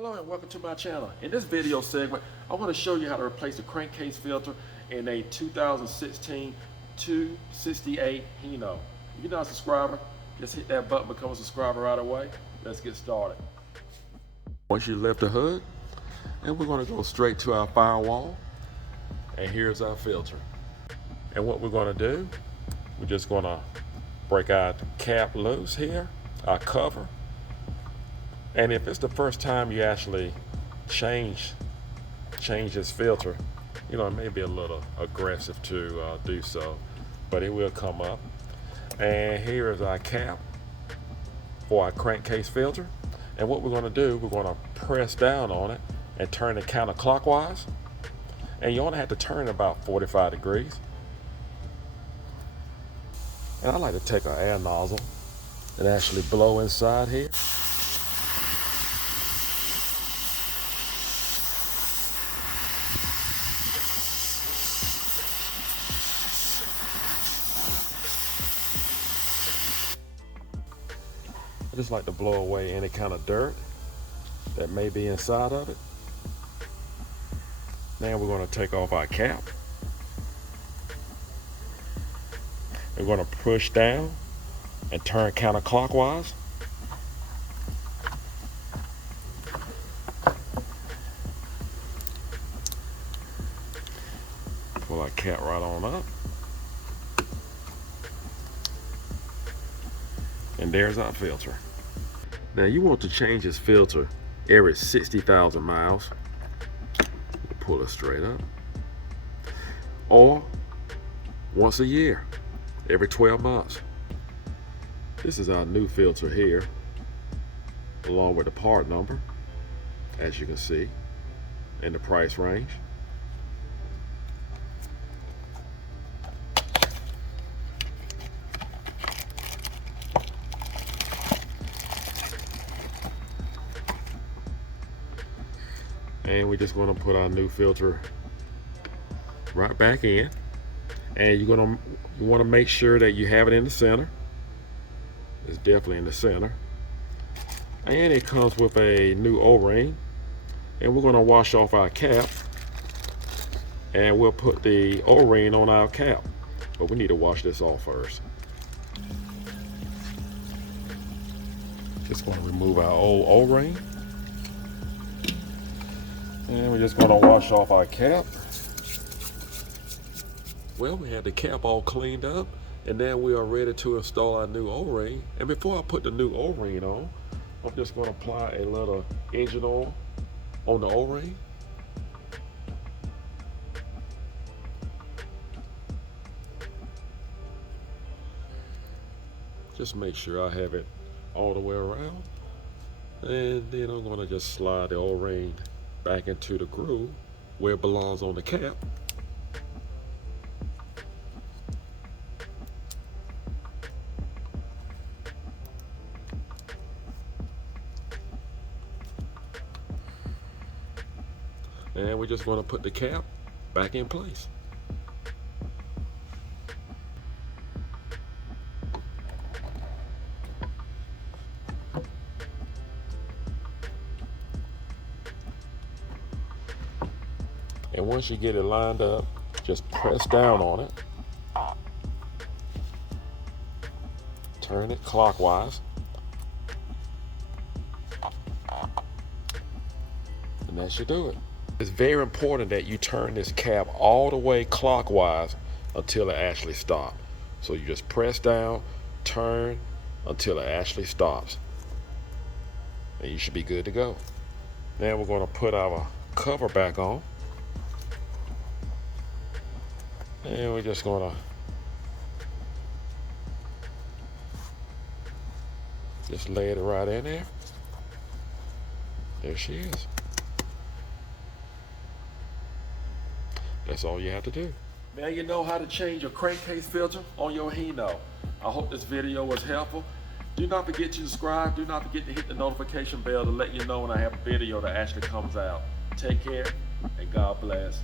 Hello and welcome to my channel. In this video segment, I want to show you how to replace a crankcase filter in a 2016 268 Hino. If you're not a subscriber, just hit that button, become a subscriber right away. Let's get started. Once you lift the hood, and we're going to go straight to our firewall, and here's our filter. And what we're going to do, we're just going to break our cap loose here, our cover. And if it's the first time you actually change this filter, you know, it may be a little aggressive to do so, but it will come up. And here is our cap for our crankcase filter. And what we're going to do, we're going to press down on it and turn it counterclockwise. And you only have to turn it about 45 degrees. And I like to take an air nozzle and actually blow inside here. I just like to blow away any kind of dirt that may be inside of it. Now we're going to take off our cap. We're going to push down and turn counterclockwise. Pull our cap right on up. And there's our filter. Now you want to change this filter every 60,000 miles. Pull it straight up. Or once a year, every 12 months. This is our new filter here, along with the part number, as you can see, and the price range. And we're just going to put our new filter right back in. And you want to make sure that you have it in the center. It's definitely in the center. And it comes with a new O-ring. And we're going to wash off our cap. And we'll put the O-ring on our cap. But we need to wash this off first. Just going to remove our old O-ring. And we're just going to wash off our cap. Well, we had the cap all cleaned up, and now we are ready to install our new O-ring. And before I put the new O-ring on, I'm just going to apply a little engine oil on the O-ring. Just make sure I have it all the way around. And then I'm going to just slide the O-ring back into the groove where it belongs on the cap. And we're just going to put the cap back in place. And once you get it lined up, just press down on it. Turn it clockwise. And that should do it. It's very important that you turn this cap all the way clockwise until it actually stops. So you just press down, turn until it actually stops. And you should be good to go. Now we're going to put our cover back on. And we're just going to just lay it right in there. There she is. That's all you have to do. Now you know how to change your crankcase filter on your Hino. I hope this video was helpful. Do not forget to subscribe. Do not forget to hit the notification bell to let you know when I have a video that actually comes out. Take care and God bless.